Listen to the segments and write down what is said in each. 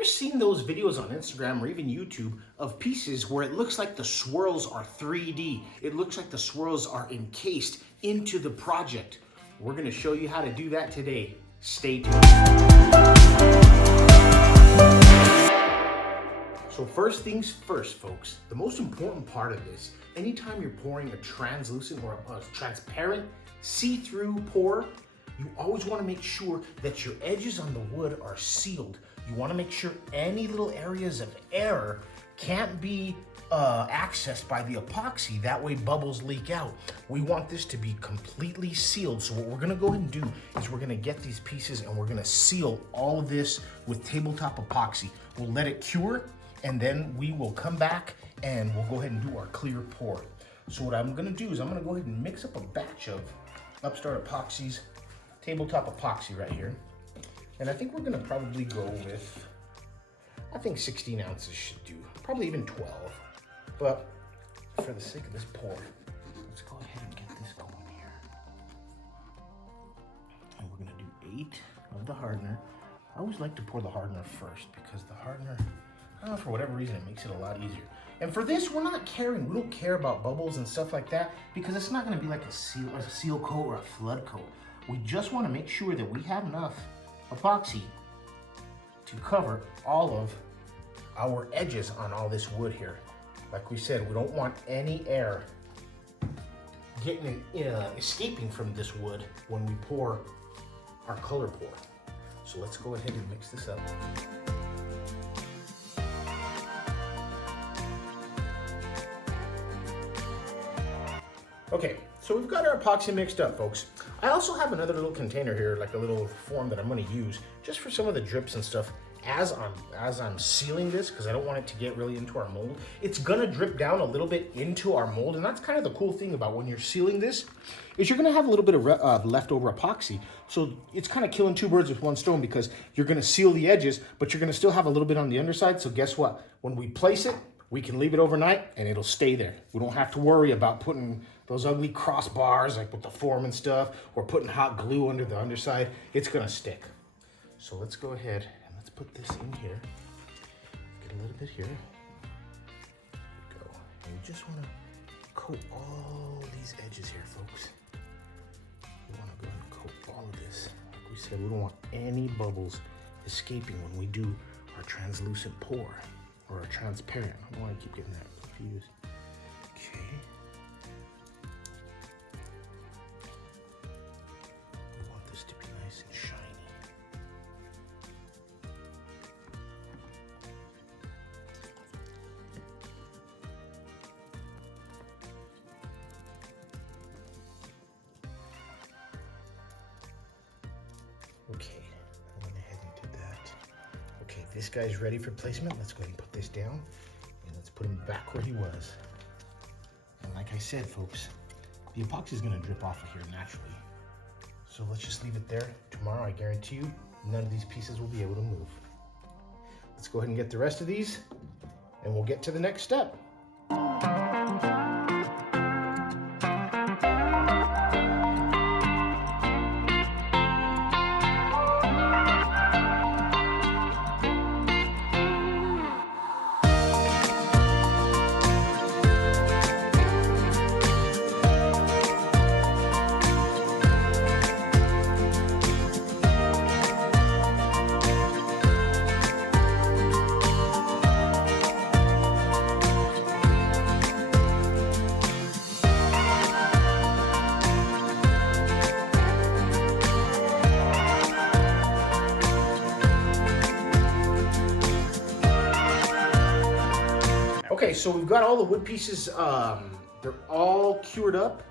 ever seen those videos on Instagram or even YouTube of pieces where it looks like the swirls are 3D? It looks like the swirls are encased into the project. We're gonna show you how to do that today. Stay tuned. So first things first, folks, the most important part of this, anytime you're pouring a translucent or a transparent see-through pour, you always want to make sure that your edges on the wood are sealed. You want to make sure any little areas of air can't be accessed by the epoxy. That way bubbles leak out. We want this to be completely sealed. So what we're gonna go ahead and do is we're gonna get these pieces and we're gonna seal all of this with tabletop epoxy. We'll let it cure and then we will come back and we'll go ahead and do our clear pour. So what I'm gonna do is I'm gonna go ahead and mix up a batch of Upstart Epoxy's tabletop epoxy right here. And I think we're gonna probably go with, I think 16 ounces should do, probably even 12. But for the sake of this pour, let's go ahead and get this going here. And we're gonna do 8 of the hardener. I always like to pour the hardener first because the hardener, I don't know, for whatever reason, it makes it a lot easier. And for this, we don't care about bubbles and stuff like that because it's not gonna be like a seal coat or a flood coat. We just wanna make sure that we have enough epoxy to cover all of our edges on all this wood here. Like we said, we don't want any air escaping from this wood when we pour our color pour. So let's go ahead and mix this up. Okay, so we've got our epoxy mixed up, folks. I also have another little container here, like a little form that I'm gonna use just for some of the drips and stuff as I'm sealing this, because I don't want it to get really into our mold. It's gonna drip down a little bit into our mold, and that's kind of the cool thing about when you're sealing this, is you're gonna have a little bit of leftover epoxy. So it's kind of killing 2 birds with 1 stone because you're gonna seal the edges, but you're gonna still have a little bit on the underside. So guess what? When we place it, we can leave it overnight and it'll stay there. We don't have to worry about putting those ugly crossbars like with the form and stuff, or putting hot glue under the underside. It's gonna stick. So let's go ahead and let's put this in here. Get a little bit here. There we go. And you just wanna coat all these edges here, folks. We wanna go and coat all of this. Like we said, we don't want any bubbles escaping when we do our translucent pour or a transparent. I don't wanna keep getting that confused. Okay. To be nice and shiny. Okay, I went ahead and did that. Okay, this guy's ready for placement. Let's go ahead and put this down and let's put him back where he was. And like I said, folks, the epoxy is gonna drip off of here naturally. So let's just leave it there. Tomorrow, I guarantee you, none of these pieces will be able to move. Let's go ahead and get the rest of these, and we'll get to the next step. Okay, so we've got all the wood pieces, they're all cured up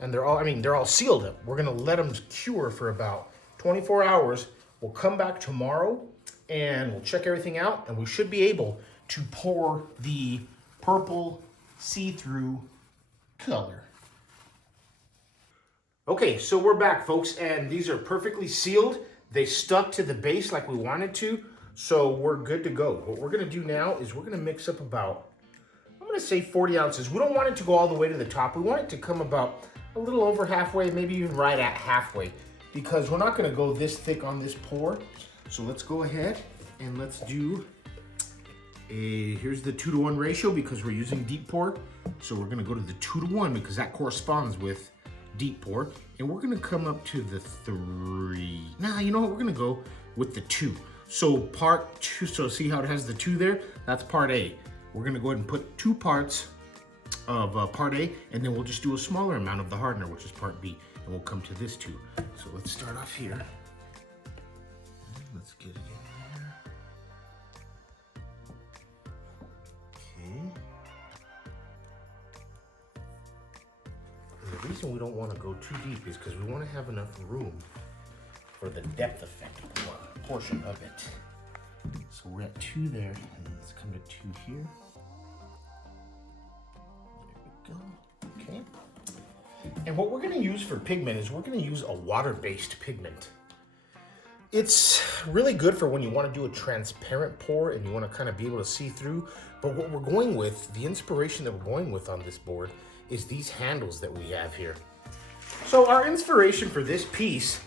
and they're all sealed up. We're gonna let them cure for about 24 hours. We'll come back tomorrow and we'll check everything out and we should be able to pour the purple see-through color. Okay, so we're back, folks, and these are perfectly sealed. They stuck to the base like we wanted to, so we're good to go. What we're gonna do now is we're gonna mix up about, I'm gonna say 40 ounces. We don't want it to go all the way to the top. We want it to come about a little over halfway, maybe even right at halfway, because we're not gonna go this thick on this pour. So let's go ahead And let's do here's the 2-to-1 ratio because we're using deep pour. So we're gonna go to the 2-to-1 because that corresponds with deep pour. And we're gonna come up to the 3. Nah, you know what, we're gonna go with the 2. So part 2, so see how it has the 2 there? That's part A. We're gonna go ahead and put 2 parts of part A, and then we'll just do a smaller amount of the hardener, which is part B, and we'll come to this 2. So let's start off here. Let's get it in there. Okay. And the reason we don't want to go too deep is because we want to have enough room for the depth effect portion of it. So we're at 2 there, and let's come to 2 here. There we go. Okay. And what we're going to use for pigment is we're going to use a water-based pigment. It's really good for when you want to do a transparent pour and you want to kind of be able to see through. But what we're going with, the inspiration that we're going with on this board is these handles that we have here. So our inspiration for this piece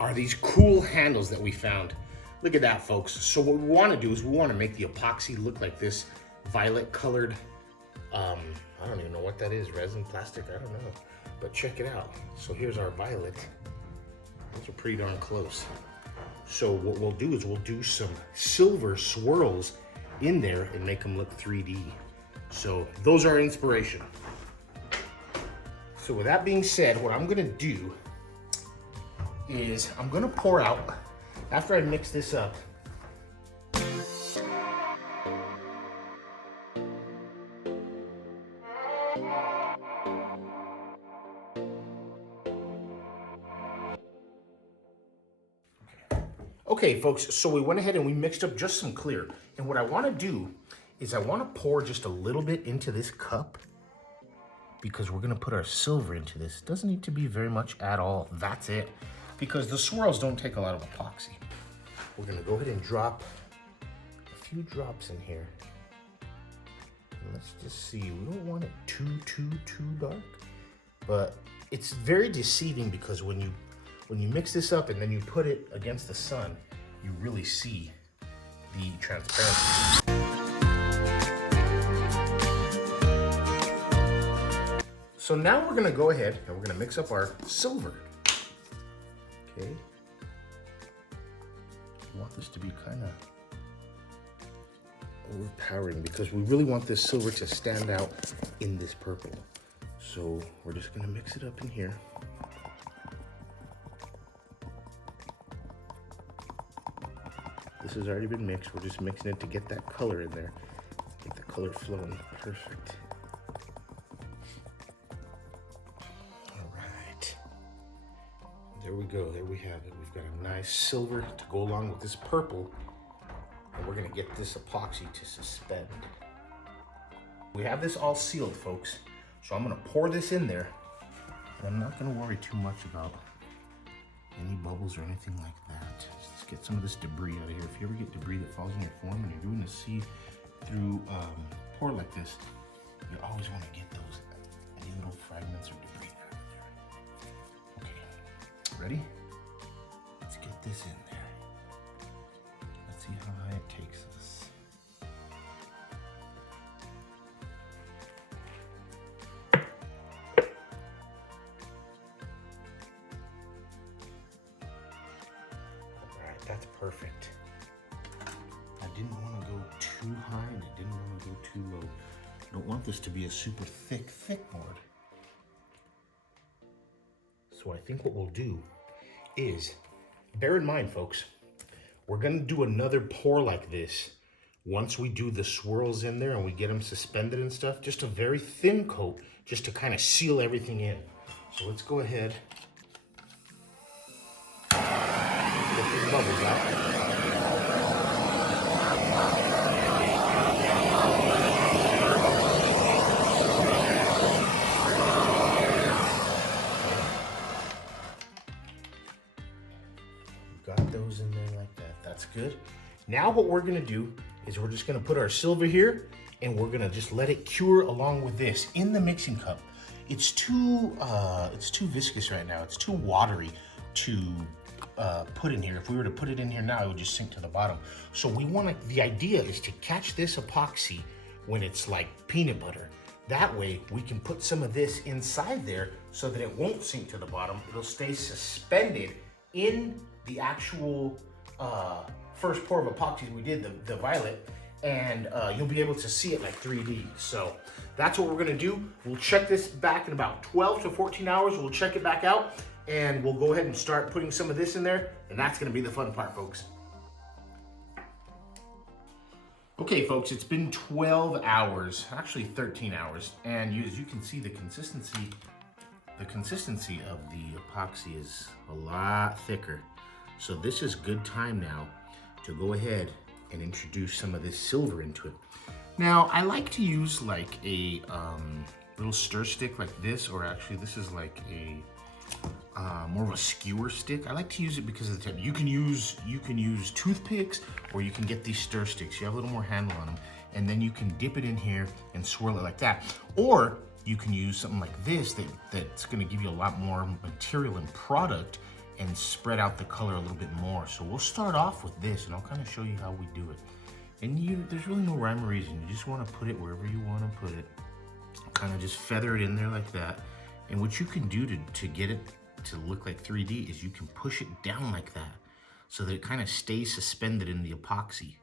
are these cool handles that we found. Look at that, folks. So what we want to do is we want to make the epoxy look like this violet colored, I don't even know what that is, resin, plastic, I don't know. But check it out. So here's our violet. Those are pretty darn close. So what we'll do is we'll do some silver swirls in there and make them look 3D. So those are inspiration. So with that being said, what I'm gonna do is I'm gonna pour out, after I mix this up, okay, folks, so we went ahead and we mixed up just some clear. And what I want to do is I want to pour just a little bit into this cup because we're going to put our silver into this. It doesn't need to be very much at all. That's it. Because the swirls don't take a lot of epoxy. We're going to go ahead and drop a few drops in here. And let's just see. We don't want it too dark. But it's very deceiving because when you mix this up and then you put it against the sun, you really see the transparency. So now we're gonna go ahead and we're gonna mix up our silver. Okay. We want this to be kind of overpowering because we really want this silver to stand out in this purple. So we're just gonna mix it up in here. This has already been mixed. We're just mixing it to get that color in there. Get the color flowing. Perfect. All right. There we go. There we have it. We've got a nice silver to go along with this purple. And we're going to get this epoxy to suspend. We have this all sealed, folks. So I'm going to pour this in there. And I'm not going to worry too much about any bubbles or anything like that. Just get some of this debris out of here. If you ever get debris that falls in your form and you're doing a see-through pour like this, you always want to get those any little fragments or debris out of there. Okay, ready? Let's get this in there. Let's see how high it takes us. That's perfect. I didn't want to go too high and I didn't want to go too low. I don't want this to be a super thick board. So I think what we'll do is, bear in mind, folks, we're going to do another pour like this once we do the swirls in there and we get them suspended and stuff. Just a very thin coat just to kind of seal everything in. So let's go ahead. Bubbles out. Got those in there like that. That's good. Now what we're gonna do is we're just gonna put our silver here and we're gonna just let it cure along with this in the mixing cup. It's too viscous right now. It's too watery to put in here. If we were to put it in here now, it would just sink to the bottom. So we want to, the idea is to catch this epoxy when it's like peanut butter. That way we can put some of this inside there so that it won't sink to the bottom. It'll stay suspended in the actual first pour of epoxy we did, the violet, and you'll be able to see it like 3D. So that's what we're gonna do. We'll check this back in about 12 to 14 hours. We'll check it back out and we'll go ahead and start putting some of this in there, and that's gonna be the fun part, folks. Okay, folks, it's been 12 hours, actually 13 hours, and as you can see, the consistency of the epoxy is a lot thicker. So this is good time now to go ahead and introduce some of this silver into it. Now, I like to use like a little stir stick like this, or actually this is like a more of a skewer stick. I like to use it because of the tip. You can use toothpicks, or you can get these stir sticks. You have a little more handle on them, and then you can dip it in here and swirl it like that. Or you can use something like this that's going to give you a lot more material and product and spread out the color a little bit more. So we'll start off with this, and I'll kind of show you how we do it. And there's really no rhyme or reason. You just want to put it wherever you want to put it. Kind of just feather it in there like that. And what you can do to get it to look like 3D is you can push it down like that so that it kind of stays suspended in the epoxy.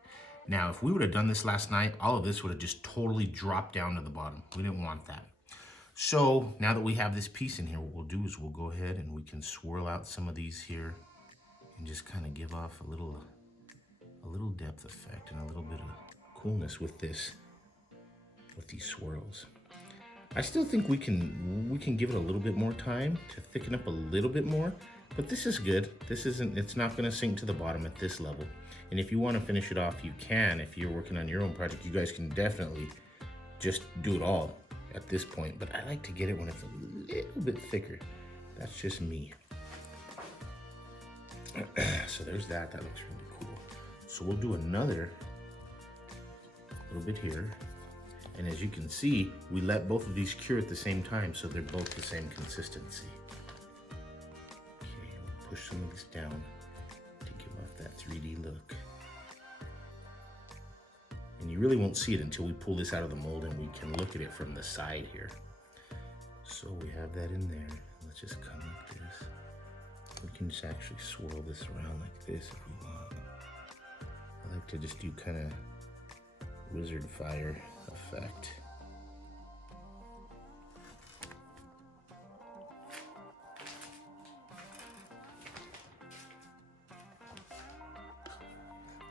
Now, if we would have done this last night, all of this would have just totally dropped down to the bottom. We didn't want that. So now that we have this piece in here, what we'll do is we'll go ahead and we can swirl out some of these here and just kind of give off a little depth effect and a little bit of coolness with these swirls. I still think we can give it a little bit more time to thicken up a little bit more, but this is good. It's not gonna sink to the bottom at this level. And if you wanna finish it off, you can. If you're working on your own project, you guys can definitely just do it all at this point, but I like to get it when it's a little bit thicker. That's just me. So there's that looks really cool. So we'll do another little bit here. And as you can see, we let both of these cure at the same time, so they're both the same consistency. Okay, we'll push some of this down to give off that 3D look. And you really won't see it until we pull this out of the mold and we can look at it from the side here. So we have that in there. Let's just come like this. We can just actually swirl this around like this if we want. I like to just do kind of wizard fire effect.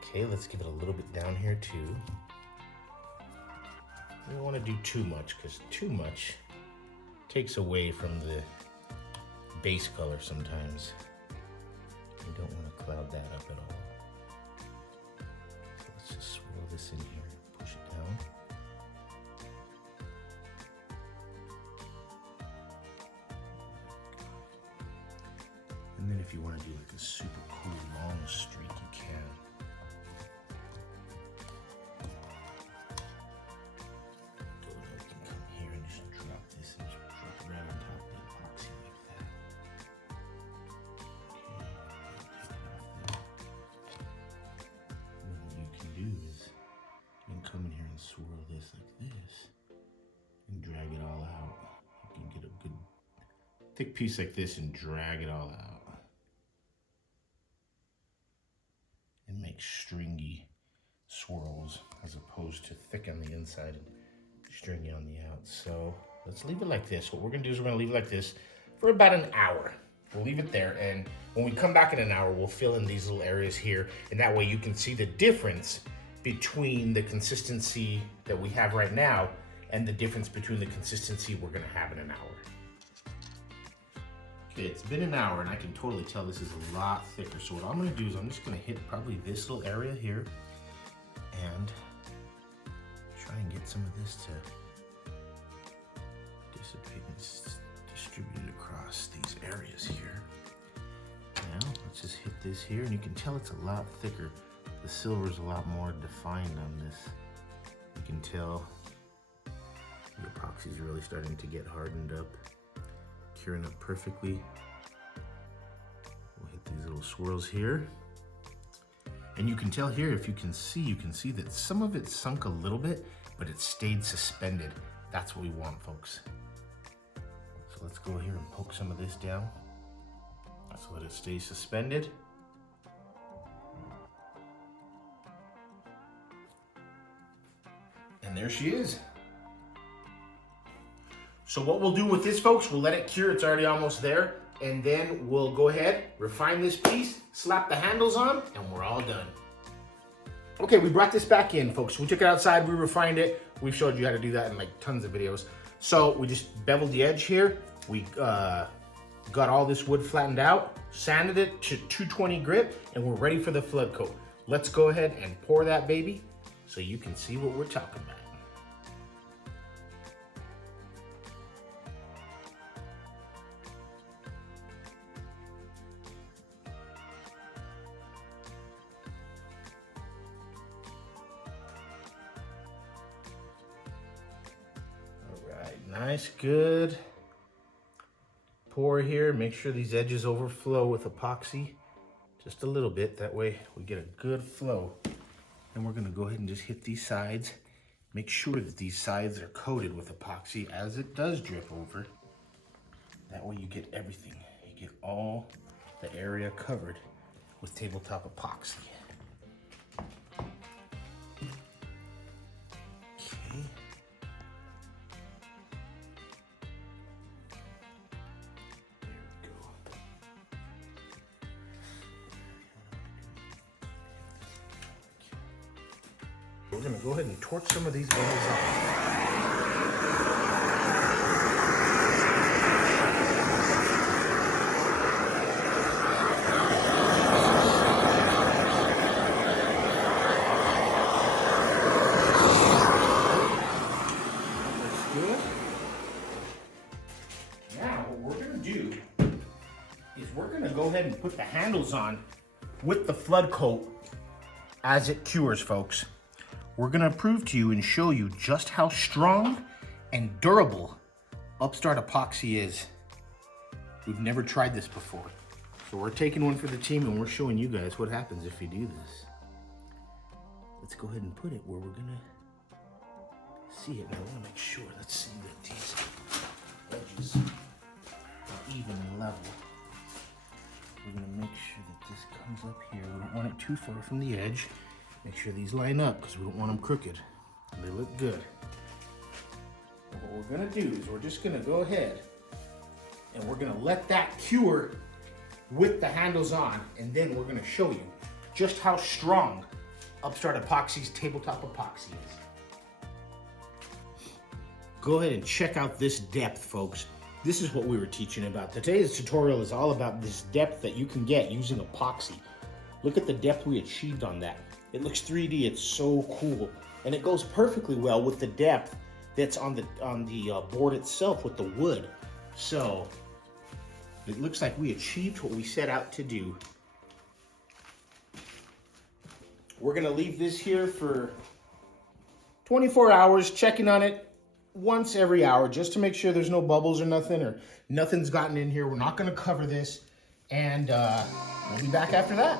Okay, let's give it a little bit down here too. We don't want to do too much because too much takes away from the base color sometimes. You don't want to cloud that up at all. So let's just swirl this in here, push it down. And then if you want to do like a super cool long streak, you can. You can come here and just drop this and just drop it right on top of the epoxy like that. Okay, and then what you can do is you can come in here and swirl this like this and drag it all out. You can get a good thick piece like this and drag it all out. And make stringy swirls as opposed to thick on the inside and stringy on the out. So let's leave it like this. What we're gonna do is we're gonna leave it like this for about an hour. We'll leave it there, and when we come back in an hour, we'll fill in these little areas here, and that way you can see the difference between the consistency that we have right now and the difference between the consistency we're gonna have in an hour. Okay, it's been an hour and I can totally tell this is a lot thicker. So what I'm gonna do is I'm just gonna hit probably this little area here and try and get some of this to dissipate and distribute it across these areas here. Now, let's just hit this here, and you can tell it's a lot thicker. The silver is a lot more defined on this. You can tell the epoxy is really starting to get hardened up, curing up perfectly. We'll hit these little Little swirls here. And you can tell here, if you can see that some of it sunk a little bit, but it stayed suspended. That's what we want, folks. So let's go here and poke some of this down so that it stays suspended. And there she is. So what we'll do with this, folks, we'll let it cure. It's already almost there. And then we'll go ahead, refine this piece, slap the handles on, and we're all done. Okay, we brought this back in, folks. We took it outside, we refined it. We've showed you how to do that in like tons of videos. So we just beveled the edge here. We got all this wood flattened out, sanded it to 220 grit, and we're ready for the flood coat. Let's go ahead and pour that baby so you can see what we're talking about. Nice, good. Pour here, make sure these edges overflow with epoxy just a little bit. That way we get a good flow. And we're gonna go ahead and just hit these sides. Make sure that these sides are coated with epoxy as it does drip over. That way you get everything. You get all the area covered with tabletop epoxy. We're gonna go ahead and torch some of these bubbles off. Looks good. Now what we're gonna do is we're gonna go ahead and put the handles on with the flood coat as it cures, folks. We're gonna prove to you and show you just how strong and durable Upstart Epoxy is. We've never tried this before. So we're taking one for the team and we're showing you guys what happens if you do this. Let's go ahead and put it where we're gonna see it. Now I wanna make sure, let's see that these edges are even and level. We're gonna make sure that this comes up here. We don't want it too far from the edge. Make sure these line up because we don't want them crooked. They look good. And what we're gonna do is we're just gonna go ahead and we're gonna let that cure with the handles on, and then we're gonna show you just how strong Upstart Epoxy's tabletop epoxy is. Go ahead and check out this depth, folks. This is what we were teaching about. Today's tutorial is all about this depth that you can get using epoxy. Look at the depth we achieved on that. It looks 3D, it's so cool. And it goes perfectly well with the depth that's on the board itself with the wood. So, it looks like we achieved what we set out to do. We're gonna leave this here for 24 hours, checking on it once every hour, just to make sure there's no bubbles or nothing's gotten in here. We're not gonna cover this, and we'll be back after that.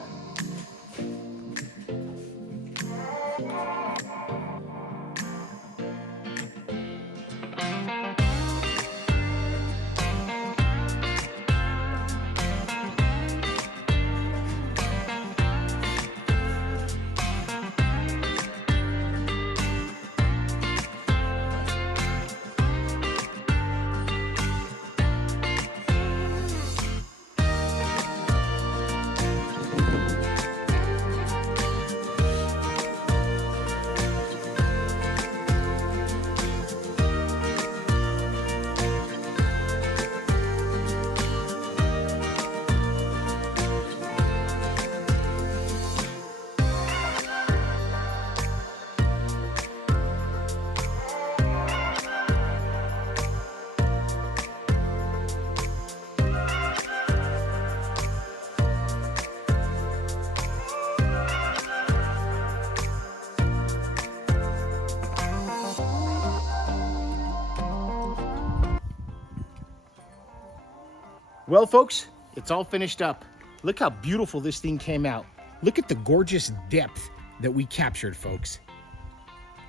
Well, folks, it's all finished up. Look how beautiful this thing came out. Look at the gorgeous depth that we captured, folks.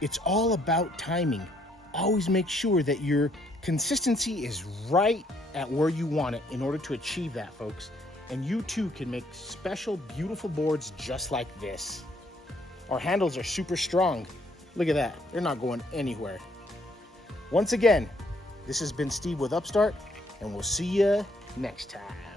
It's all about timing. Always make sure that your consistency is right at where you want it in order to achieve that, folks. And you too can make special, beautiful boards just like this. Our handles are super strong. Look at that, they're not going anywhere. Once again, this has been Steve with Upstart, and we'll see you next time.